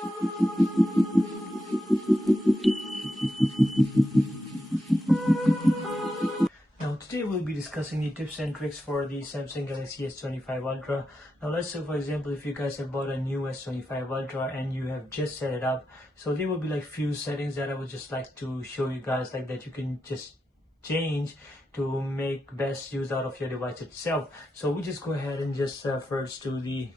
Now today we'll be discussing the tips and tricks for the Samsung Galaxy S25 Ultra. Now let's say for example if you guys have bought a new S25 Ultra and you have just set it up, so there will be like few settings that I would just like to show you guys, like that you can just change to make best use out of your device itself. So we just go ahead and just first do the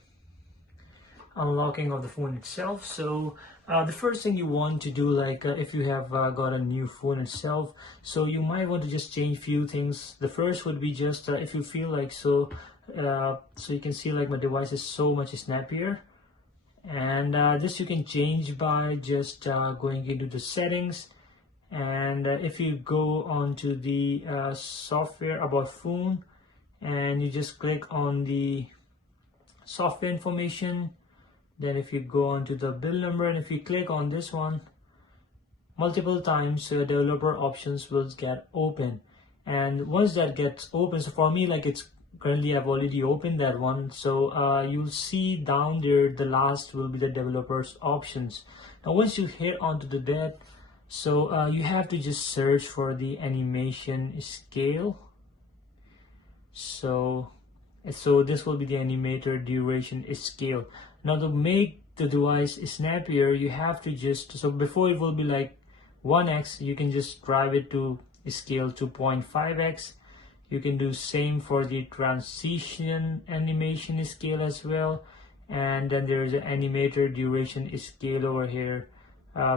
unlocking of the phone itself. So the first thing you want to do, like if you have got a new phone itself, so you might want to just change few things. The first would be just if you feel like so you can see like my device is so much snappier, and this you can change by just going into the settings, and if you go onto the software about phone and you just click on the software information. Then if you go on to the build number and if you click on this one multiple times, developer options will get open. And once that gets open, so for me, like it's currently I've already opened that one. So you'll see down there the last will be the developers options. Now once you hit onto the that, so you have to just search for the animation scale. So this will be the animator duration scale. Now to make the device snappier, you have to just, so before it will be like 1x, you can just drive it to scale to 0.5x. You can do same for the transition animation scale as well. And then there is an animator duration scale over here,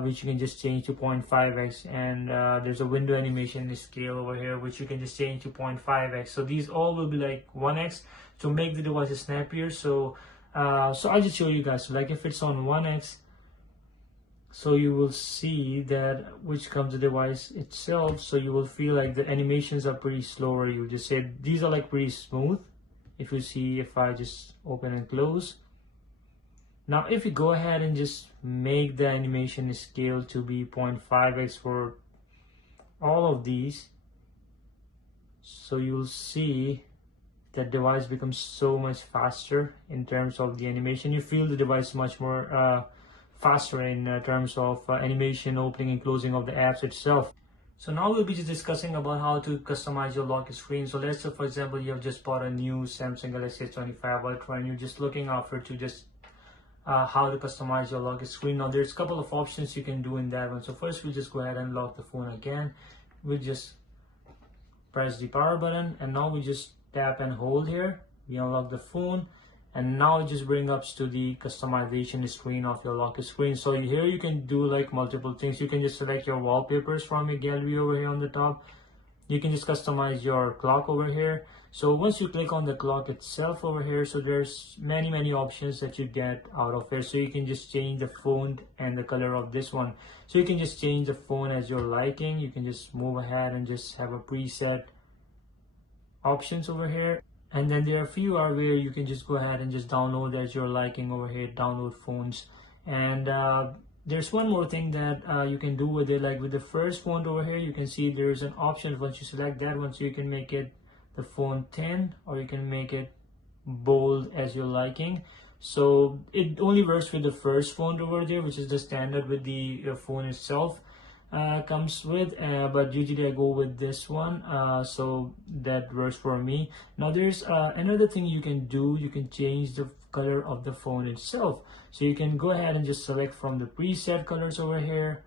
which you can just change to 0.5x, and there's a window animation scale over here which you can just change to 0.5x. so these all will be like 1x to make the device snappier. So I'll just show you guys. So like if it's on 1x, so you will see that which comes the device itself, so you will feel like the animations are pretty slower. You just said these are like pretty smooth. If you see, if I just open and close. Now if you go ahead and just make the animation scale to be 0.5x for all of these, so you'll see that device becomes so much faster in terms of the animation. You feel the device much more faster in terms of animation, opening and closing of the apps itself. So now we'll be just discussing about how to customize your lock screen. So let's say for example you have just bought a new Samsung Galaxy S25 Ultra and you're just looking after to just how to customize your lock screen. Now there's a couple of options you can do in that one. So first we just go ahead and lock the phone again. We just press the power button and now we just tap and hold here. We unlock the phone and now it just brings up to the customization screen of your lock screen. So here you can do like multiple things. You can just select your wallpapers from your gallery over here on the top. You can just customize your clock over here. So once you click on the clock itself over here, so there's many options that you get out of here. So you can just change the font and the color of this one. So you can just change the font as your liking. You can just move ahead and just have a preset options over here. And then there are a few are where you can just go ahead and just download as your liking over here, download phones. And there's one more thing that you can do with it, like with the first font over here, you can see there's an option. Once you select that one, so you can make it the font 10 or you can make it bold as your liking. So it only works with the first font over there, which is the standard with the phone itself comes with, but usually I go with this one, so that works for me. Now there's another thing you can do. You can change the color of the phone itself. So you can go ahead and just select from the preset colors over here.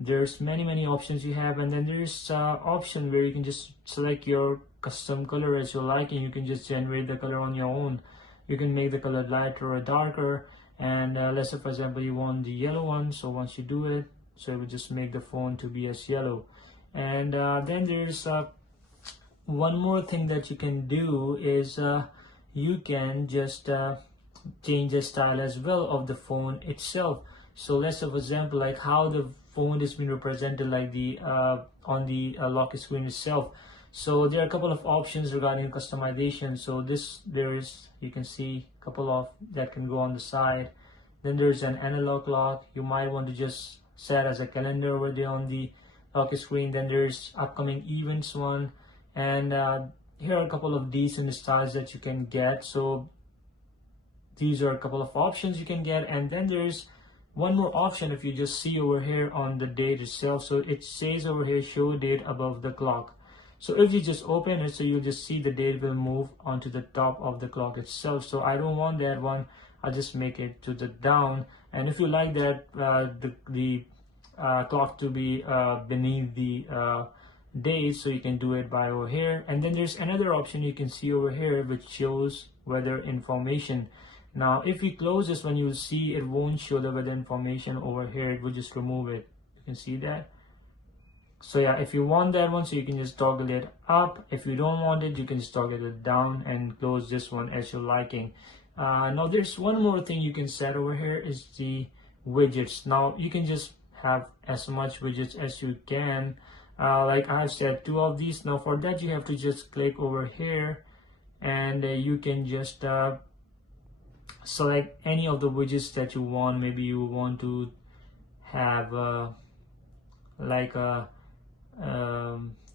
There's many options you have, and then there's option where you can just select your custom color as you like, and you can just generate the color on your own. You can make the color lighter or darker, and let's say for example you want the yellow one. So once you do it, so it will just make the phone to be as yellow. And then there's one more thing that you can do is you can just change the style as well of the phone itself. So let's say for example like how the phone is being represented, like the on the lock screen itself. So there are a couple of options regarding customization. So there is, you can see a couple of that can go on the side. Then there's an analog lock. You might want to just set as a calendar over there on the lock screen. Then there's upcoming events one, and here are a couple of decent styles that you can get. So these are a couple of options you can get, and then there's one more option, if you just see over here on the date itself, so it says over here show date above the clock. So if you just open it, so you'll just see the date will move onto the top of the clock itself. So I don't want that one. I'll just make it to the down. And if you like that the clock to be beneath the date, so you can do it by over here. And then there's another option you can see over here which shows weather information. Now if we close this one, you'll see it won't show the weather information over here. It will just remove it. You can see that. So yeah, if you want that one, so you can just toggle it up. If you don't want it, you can just toggle it down and close this one as you're liking. Now there's one more thing you can set over here is the widgets. Now you can just have as much widgets as you can. Like I've set 2 of these. Now for that you have to just click over here, and you can just select any of the widgets that you want. Maybe you want to have like a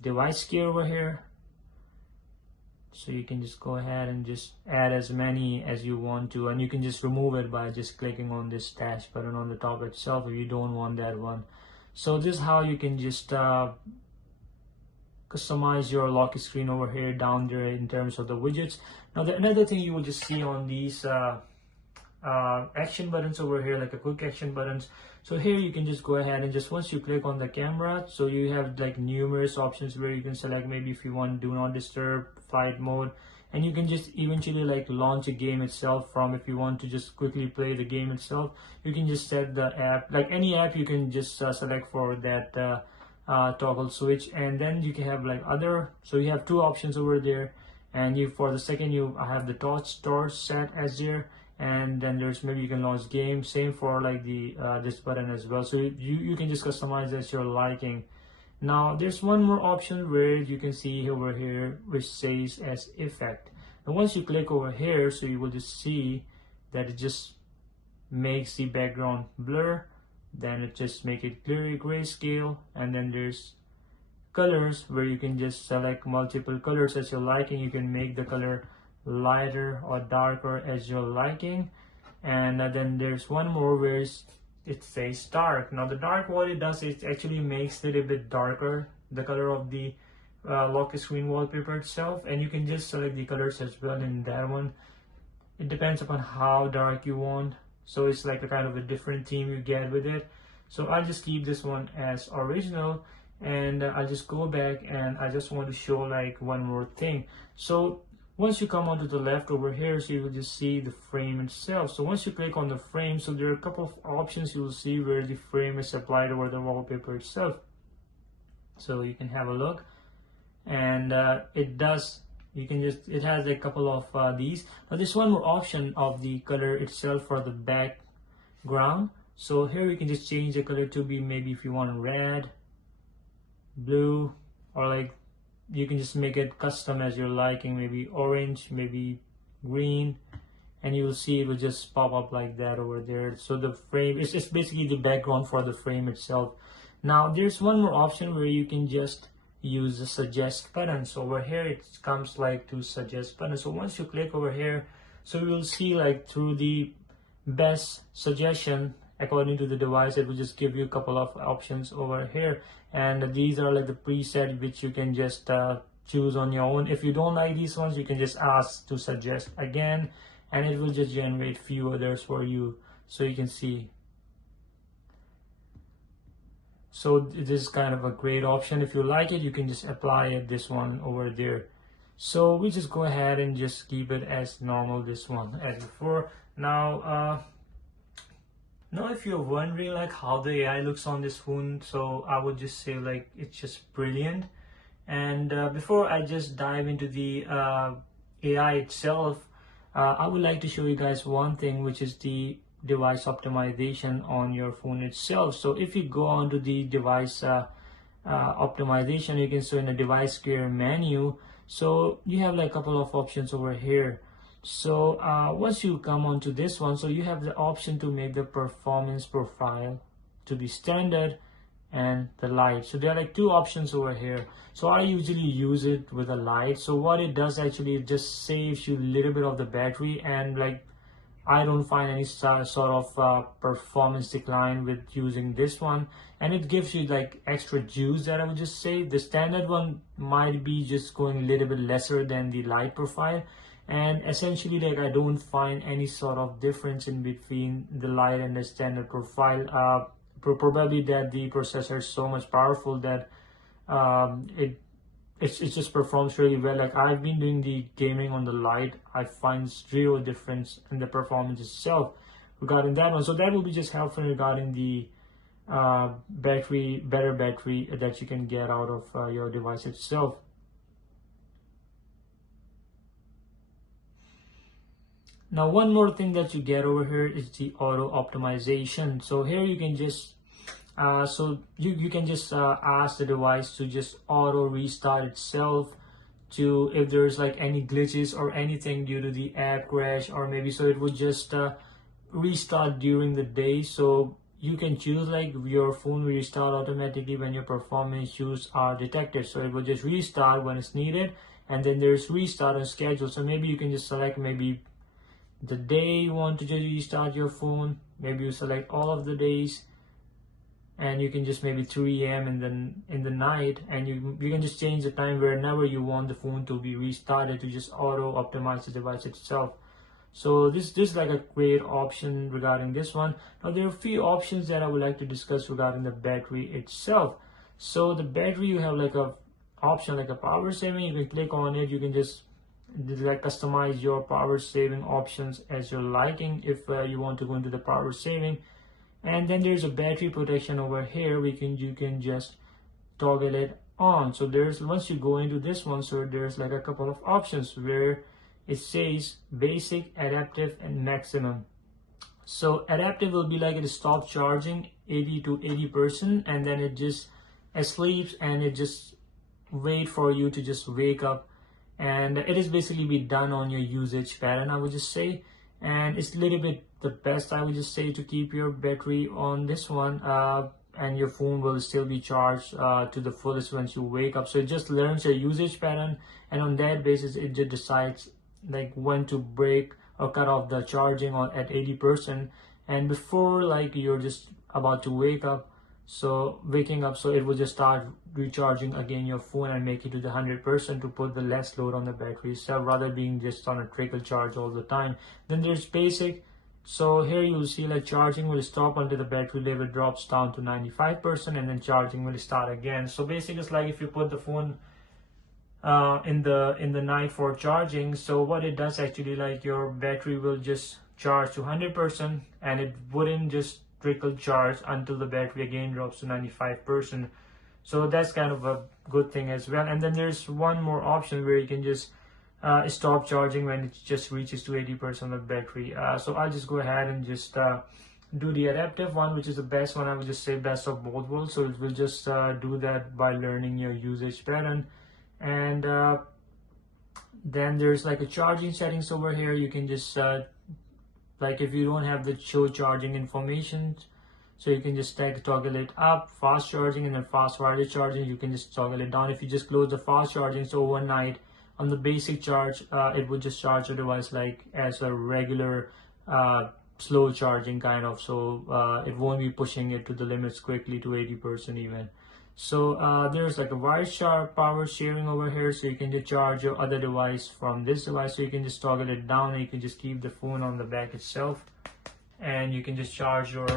device key over here, so you can just go ahead and just add as many as you want to, and you can just remove it by just clicking on this dash button on the top itself if you don't want that one. So this is how you can just customize your lock screen over here down there in terms of the widgets. Now another thing you will just see on these action buttons over here, like a quick action buttons. So here you can just go ahead and just once you click on the camera, so you have like numerous options where you can select maybe if you want do not disturb, flight mode, and you can just eventually like launch a game itself from. If you want to just quickly play the game itself, you can just set the app, like any app you can just select for that toggle switch, and then you can have like other. So you have 2 options over there, and you for the second I have the torch set as there. And then there's maybe you can launch game, same for like the this button as well. So you can just customize as your liking. Now there's one more option where you can see over here which says as effect, and once you click over here, so you will just see that it just makes the background blur, then it just make it clearly grayscale. And then there's colors where you can just select multiple colors as your liking. You can make the color lighter or darker as your liking. And then there's one more where it says dark. Now the dark, what it does is it actually makes it a bit darker, the color of the lock screen wallpaper itself, and you can just select the colors as well in that one. It depends upon how dark you want, so it's like a kind of a different theme you get with it. So I'll just keep this one as original, and I'll just go back, and I just want to show like one more thing. So once you come onto the left over here, so you will just see the frame itself. So once you click on the frame, so there are a couple of options you will see where the frame is applied over the wallpaper itself. So you can have a look, and it does. You can just, it has a couple of these. Now there's one more option of the color itself for the background. So here you can just change the color to be maybe if you want red, blue, or like you can just make it custom as you're liking, maybe orange, maybe green, and you will see it will just pop up like that over there. So the frame is just basically the background for the frame itself. Now there's one more option where you can just use the suggest button. So over here it comes like to suggest button. So once you click over here, so you will see like through the best suggestion according to the device, it will just give you a couple of options over here, and these are like the preset which you can just choose on your own. If you don't like these ones, you can just ask to suggest again, and it will just generate few others for you, so you can see. So this is kind of a great option. If you like it, you can just apply it, this one over there. So we just go ahead and just keep it as normal, this one as before. Now if you're wondering like how the AI looks on this phone, so I would just say like it's just brilliant. And before I just dive into the AI itself, I would like to show you guys one thing, which is the device optimization on your phone itself. So if you go onto the device optimization, you can see in the device care menu, so you have like a couple of options over here. So once you come onto this one, so you have the option to make the performance profile to be standard and the light. So there are like 2 options over here. So I usually use it with a light. So what it does actually, it just saves you a little bit of the battery, and like I don't find any sort of performance decline with using this one, and it gives you like extra juice that I would just say. The standard one might be just going a little bit lesser than the light profile, and essentially like I don't find any sort of difference in between the light and the standard profile. Probably that the processor is so much powerful that it just performs really well. Like I've been doing the gaming on the light, I find zero difference in the performance itself regarding that one. So that will be just helpful regarding the better battery that you can get out of your device itself. Now one more thing that you get over here is the auto optimization. So here you can just you can just ask the device to just auto restart itself to if there's like any glitches or anything due to the app crash, or maybe so it would just restart during the day. So you can choose like your phone will restart automatically when your performance issues are detected. So it will just restart when it's needed, and then there's restart on schedule. So maybe you can just select maybe the day you want to just restart your phone. Maybe you select all of the days, and you can just maybe 3 a.m. in the night, and you can just change the time whenever you want the phone to be restarted to just auto optimize the device itself. So this is like a great option regarding this one. Now there are a few options that I would like to discuss regarding the battery itself. So the battery, you have like a option like a power saving. You can click on it, you can just like customize your power saving options as your liking if you want to go into the power saving. And then there's a battery protection over here. You can just toggle it on. So there's once you go into this one, so there's like a couple of options where it says basic, adaptive, and maximum. So adaptive will be like it stops charging 80 to 80%, and then it just sleeps and it just wait for you to just wake up, and it is basically be done on your usage pattern, I would just say. And it's a little bit the best, I would just say, to keep your battery on this one, and your phone will still be charged to the fullest once you wake up. So it just learns your usage pattern, and on that basis it just decides like when to break or cut off the charging on at 80%, and before like you're just about to waking up, so it will just start recharging again your phone and make it to the 100% to put the less load on the battery itself, rather being just on a trickle charge all the time. Then there's basic. So here you'll see like charging will stop until the battery level drops down to 95%, and then charging will start again. So basically it's like if you put the phone in the night for charging, so what it does actually, like your battery will just charge to 100%, and it wouldn't just trickle charge until the battery again drops to 95%. So that's kind of a good thing as well. And then there's one more option where you can just stop charging when it just reaches to 80% of battery. So I'll just go ahead and just do the adaptive one, which is the best one. I would just say best of both worlds. So it will just do that by learning your usage pattern. And then there's like a charging settings over here. You can just like if you don't have the show charging information, so you can just toggle it up, fast charging, and then fast wireless charging, you can just toggle it down. If you just close the fast charging, so overnight on the basic charge, it would just charge your device like as a regular slow charging kind of, so it won't be pushing it to the limits quickly to 80% even. So there's like a wireless power sharing over here, so you can just charge your other device from this device. So you can just toggle it down, and you can just keep the phone on the back itself, and you can just charge your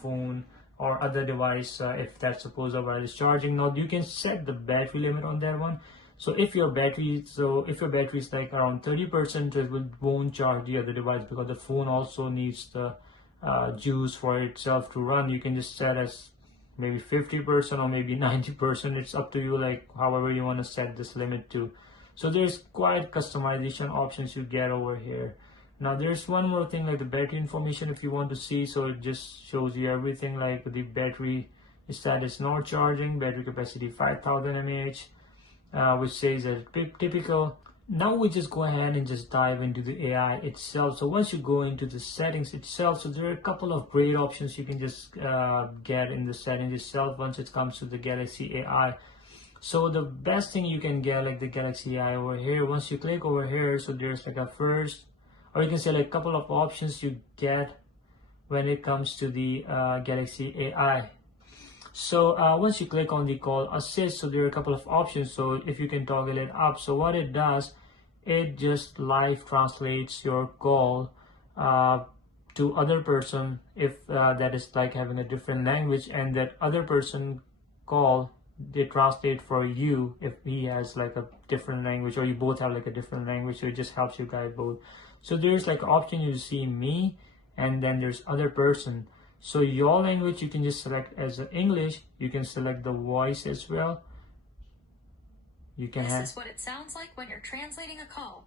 phone or other device if that's supposed to wireless charging. Now you can set the battery limit on that one. So if your battery is like around 30%, it won't charge the other device, because the phone also needs the juice for itself to run. You can just set as maybe 50% or maybe 90%. It's up to you, like however you want to set this limit to. So there's quite customization options you get over here. Now there's one more thing, like the battery information if you want to see. So it just shows you everything, like the battery status not charging, battery capacity 5000 mAh, which says that typical. Now we just go ahead and just dive into the AI itself. So once you go into the settings itself, so there are a couple of great options you can just get in the settings itself once it comes to the Galaxy AI. So the best thing you can get, like the Galaxy AI over here, once you click over here, so there's like a first or you can say like a couple of options you get when it comes to the Galaxy AI. So once you click on the call assist, so there are a couple of options. So if you can toggle it up, so what it does, it just live translates your call to other person if that is like having a different language, and that other person call, they translate for you if he has like a different language, or you both have like a different language. So it just helps you guys both. So there's like option, you see me, and then there's other person. So your language you can just select as English. You can select the voice as well. You can This is what it sounds like when you're translating a call.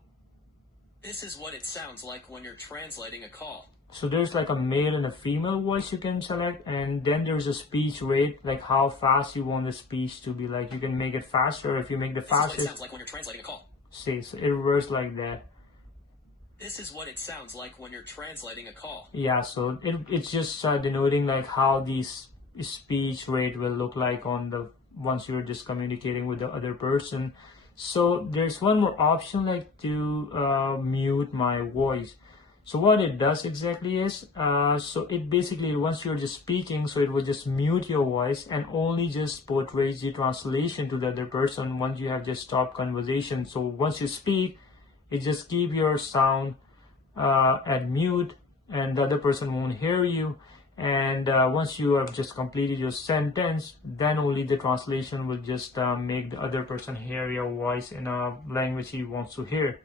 This is what it sounds like when you're translating a call. So there's like a male and a female voice you can select, and then there's a speech rate, like how fast you want the speech to be. Like you can make it faster. If you make the faster, this is what it sounds like when you're translating a call. See, so it works like that. This is what it sounds like when you're translating a call. Yeah, so it's just denoting like how the speech rate will look like on the once you're just communicating with the other person. So there's one more option, like to mute my voice. So what it does exactly is, so it basically, once you're just speaking, so it will just mute your voice and only just portrays the translation to the other person once you have just stopped conversation. So once you speak, it just keep your sound at mute, and the other person won't hear you. And once you have just completed your sentence, then only the translation will just make the other person hear your voice in a language he wants to hear.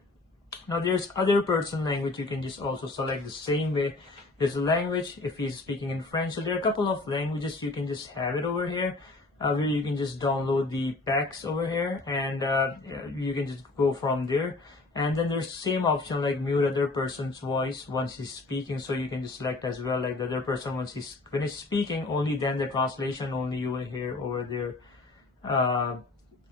Now there's other person language, you can just also select the same way. There's a language if he's speaking in French. So there are a couple of languages, you can just have it over here, where you can just download the packs over here, and you can just go from there. And then there's same option like mute other person's voice once he's speaking, so you can just select as well, like the other person once he's finished speaking, only then the translation only you will hear over there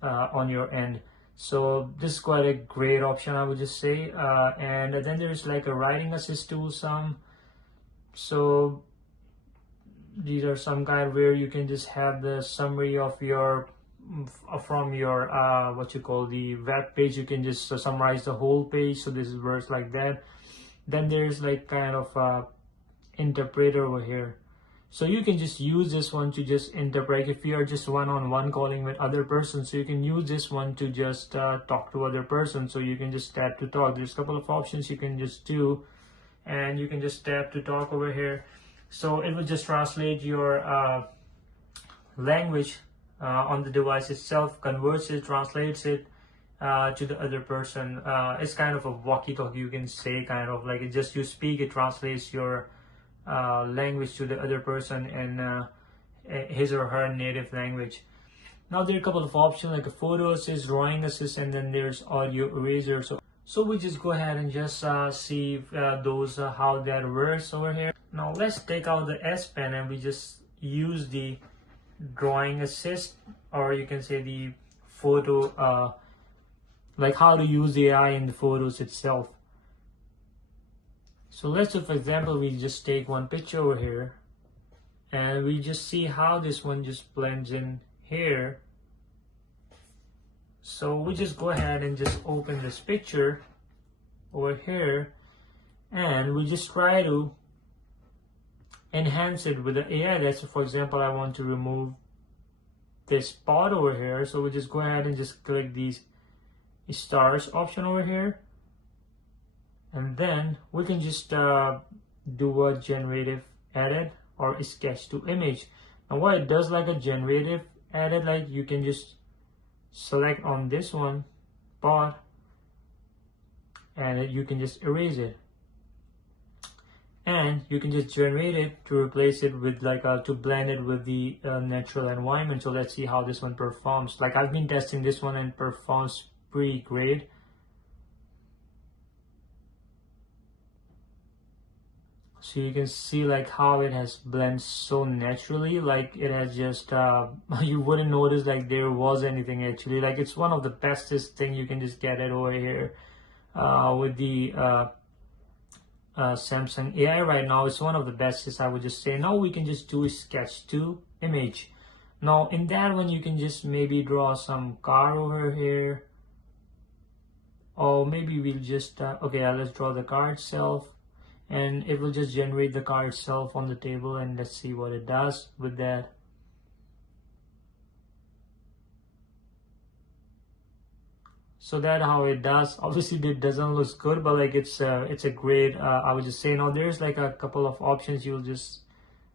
on your end. So this is quite a great option, I would just say. And then there's like a writing assist tool some. So these are some kind where you can just have the summary of your from your what you call the web page. You can just summarize the whole page. So this works like that. Then there's like kind of interpreter over here. So you can just use this one to just interpret if you are just one-on-one calling with other person. So you can use this one to just talk to other person. So you can just tap to talk. There's a couple of options you can just do, and you can just tap to talk over here. So it will just translate your language on the device itself, converts it, translates it to the other person. It's kind of a walkie-talkie, you can say, kind of like it just you speak, it translates your language to the other person in his or her native language. Now there are a couple of options like a photo assist, drawing assist, and then there's audio eraser. So we just go ahead and just see those how that works over here. Now let's take out the S Pen and we just use the drawing assist, or you can say the photo, like how to use the AI in the photos itself. So let's say, for example, we just take one picture over here and we just see how this one just blends in here. So we just go ahead and just open this picture over here, and we just try to enhance it with the AI. That's, for example, I want to remove this spot over here. So we just go ahead and just click these stars option over here. And then we can just do a generative edit or a sketch to image. Now what it does, like a generative edit, like you can just select on this one part and you can just erase it. And you can just generate it to replace it with like to blend it with the natural environment. So let's see how this one performs. Like I've been testing this one and performs pretty great. So you can see like how it has blended so naturally, like it has just you wouldn't notice like there was anything actually. Like it's one of the bestest thing you can just get it over here with the Samsung AI right now. It's one of the bestest, I would just say. Now we can just do a sketch to image. Now in that one you can just maybe draw some car over here, or maybe we'll just okay, let's draw the car itself, and it will just generate the car itself on the table, and let's see what it does with that. So that how it does. Obviously it doesn't look good, but like it's a great I would just say. Now there's like a couple of options you'll just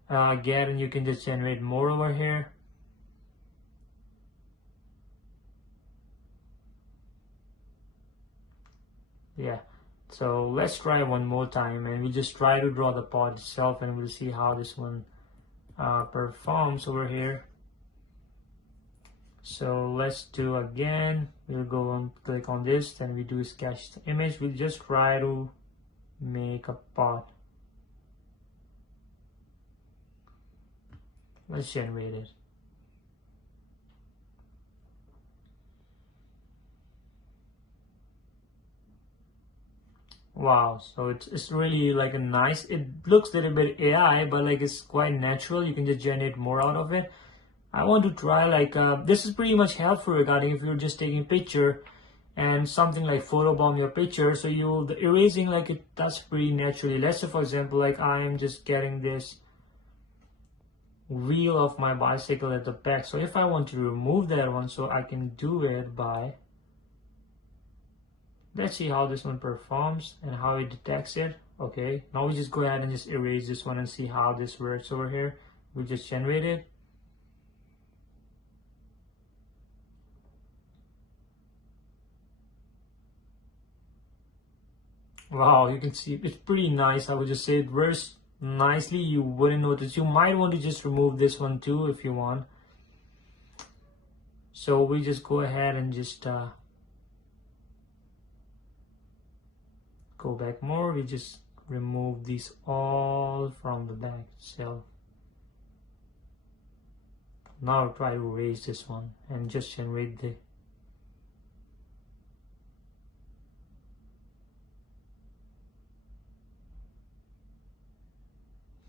get, and you can just generate more over here. Yeah, so let's try one more time, and we just try to draw the pod itself, and we'll see how this one performs over here. So let's do again. We'll go and click on this, then we do sketch the image. We'll just try to make a pot. Let's generate it. Wow, so it's really like a nice, it looks a little bit AI, but like it's quite natural. You can just generate more out of it. I want to try like this is pretty much helpful regarding if you're just taking picture and something like photobomb your picture, so the erasing like it does pretty naturally. Let's say for example like I'm just getting this wheel of my bicycle at the back, so if I want to remove that one, so I can do it by, let's see how this one performs and how it detects it. Okay, now we just go ahead and just erase this one and see how this works over here. We just generate it. Wow, you can see it's pretty nice. I would just say it works nicely. You wouldn't notice. You might want to just remove this one too if you want. So we just go ahead and just go back more. We just remove these all from the back itself. Now I'll try to erase this one and just generate the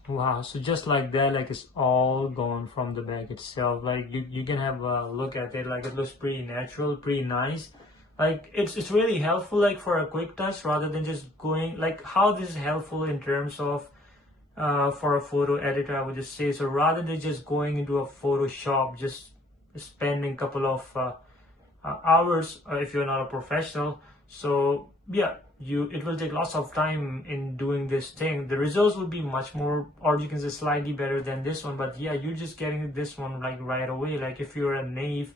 wow, so just like that, like it's all gone from the back itself. Like you can have a look at it, like it looks pretty natural, pretty nice. Like it's really helpful like for a quick touch rather than just going like how this is helpful in terms of for a photo editor, I would just say. So rather than just going into a Photoshop, just spending a couple of hours if you're not a professional. So yeah, it will take lots of time in doing this thing. The results will be much more, or you can say slightly better than this one, but yeah, you're just getting this one like right away. Like if you're a naive,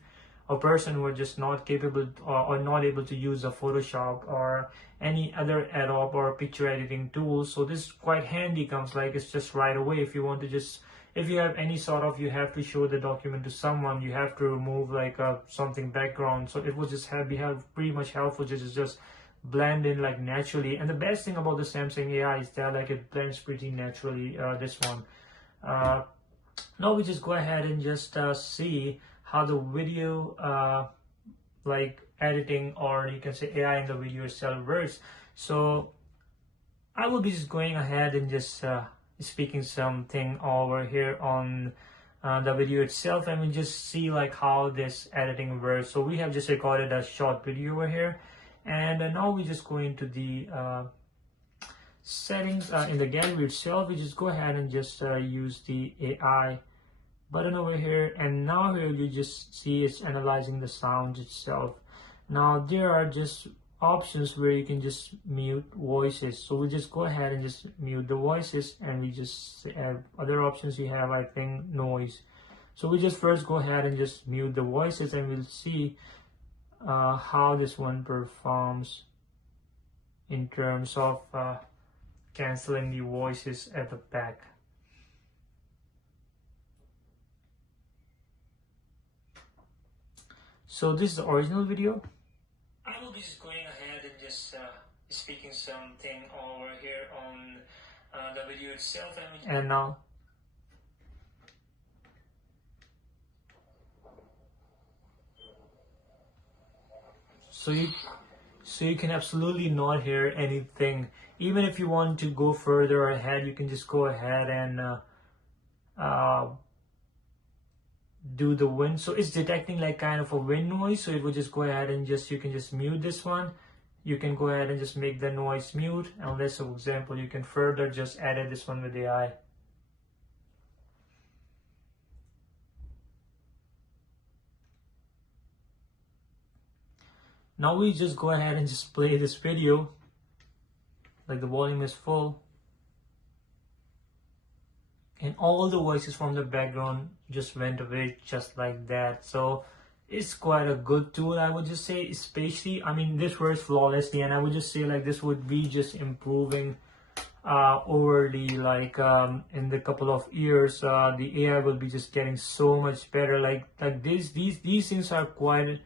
a person who are just not capable or not able to use a Photoshop or any other Adobe or picture editing tools, so this quite handy comes, like it's just right away. If you want to just, if you have any sort of, you have to show the document to someone, you have to remove like something background, so it will just be pretty much helpful to just blend in like naturally. And the best thing about the Samsung AI is that like it blends pretty naturally, this one. Now we just go ahead and just see how the video like editing, or you can say AI in the video itself works. So I will be just going ahead and just speaking something over here on the video itself, and we just see like how this editing works. So we have just recorded a short video over here, and now we just go into the settings in the gallery itself. We just go ahead and just use the AI button over here, and now here you just see it's analyzing the sound itself. Now there are just options where you can just mute voices, so we just go ahead and just mute the voices, and we just have other options. You have, I think, noise, so we just first go ahead and just mute the voices, and we'll see how this one performs in terms of canceling the voices at the back. So this is the original video. I will be just going ahead and just speaking something over here on the video itself, and now so you can absolutely not hear anything. Even if you want to go further ahead, you can just go ahead and do the wind. So it's detecting like kind of a wind noise, so it will just go ahead and just, you can just mute this one, you can go ahead and just make the noise mute, and let's say for example you can further just edit this one with AI. Now we just go ahead and just play this video, like the volume is full, and all the voices from the background just went away just like that. So it's quite a good tool, I would just say. Especially, I mean, this works flawlessly, and I would just say like this would be just improving overly, like in the couple of years. The AI will be just getting so much better. Like these things are quite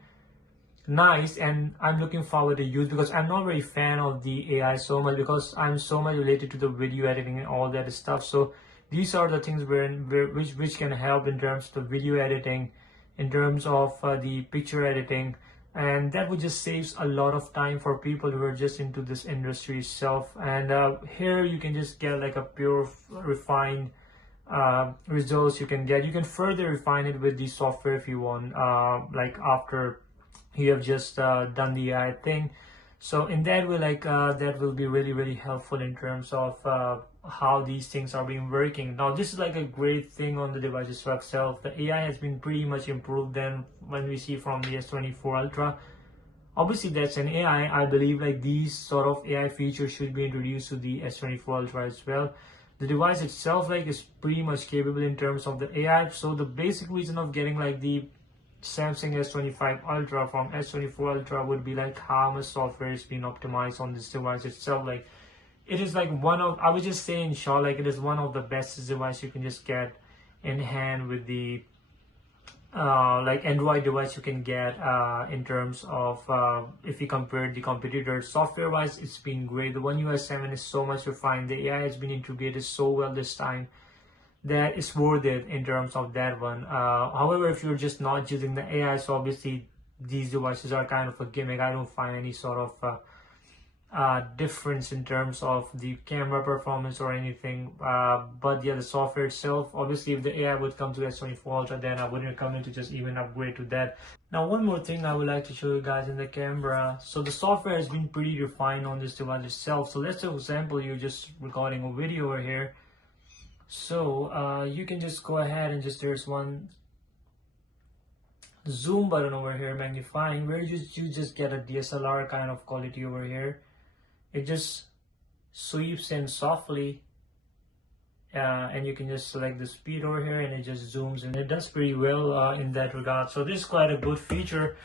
nice, and I'm looking forward to use, because I'm not very fan of the AI so much, because I'm so much related to the video editing and all that stuff. So these are the things which can help in terms of video editing, in terms of the picture editing, and that would just saves a lot of time for people who are just into this industry itself. And here you can just get like a pure refined results you can get. You can further refine it with the software if you want, like after you have just done the AI thing. So in that way, like that will be really helpful in terms of how these things are being working. Now this is like a great thing on the device itself. The AI has been pretty much improved than when we see from the S24 Ultra. Obviously that's an AI. I believe like these sort of AI features should be introduced to the S24 Ultra as well. The device itself like is pretty much capable in terms of the AI. So the basic reason of getting like the Samsung S25 Ultra from S24 Ultra would be like how much software is being optimized on this device itself. Like it is like one of, I would just say in short, like it is one of the best device you can just get in hand with the like Android device you can get in terms of if you compare the competitors software wise. It's been great. The One UI 7 is so much refined. The AI has been integrated so well this time that is worth it in terms of that one. However, if you're just not using the AI, so obviously these devices are kind of a gimmick. I don't find any sort of difference in terms of the camera performance or anything. But yeah, the software itself, obviously if the AI would come to S24 Ultra, then I wouldn't recommend to just even upgrade to that. Now one more thing I would like to show you guys in the camera. So the software has been pretty refined on this device itself. So let's say for example you're just recording a video over here. So you can just go ahead and just, there's one zoom button over here, magnifying, where you just get a DSLR kind of quality over here. It just sweeps in softly, and you can just select the speed over here and it just zooms in. It does pretty well in that regard. So this is quite a good feature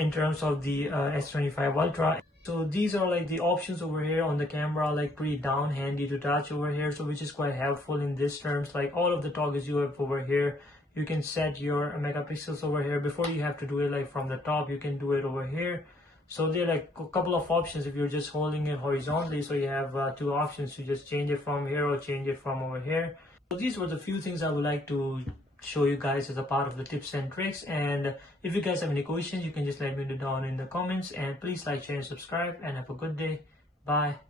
in terms of the S25 Ultra. So these are like the options over here on the camera, like pretty down handy to touch over here, so which is quite helpful in this terms. Like all of the toggles you have over here, you can set your megapixels over here. Before you have to do it like from the top, you can do it over here. So there are like a couple of options if you're just holding it horizontally. So you have two options to just change it from here or change it from over here. So these were the few things I would like to show you guys as a part of the tips and tricks. And if you guys have any questions, you can just let me know down in the comments. And please like, share, and subscribe. And have a good day. Bye.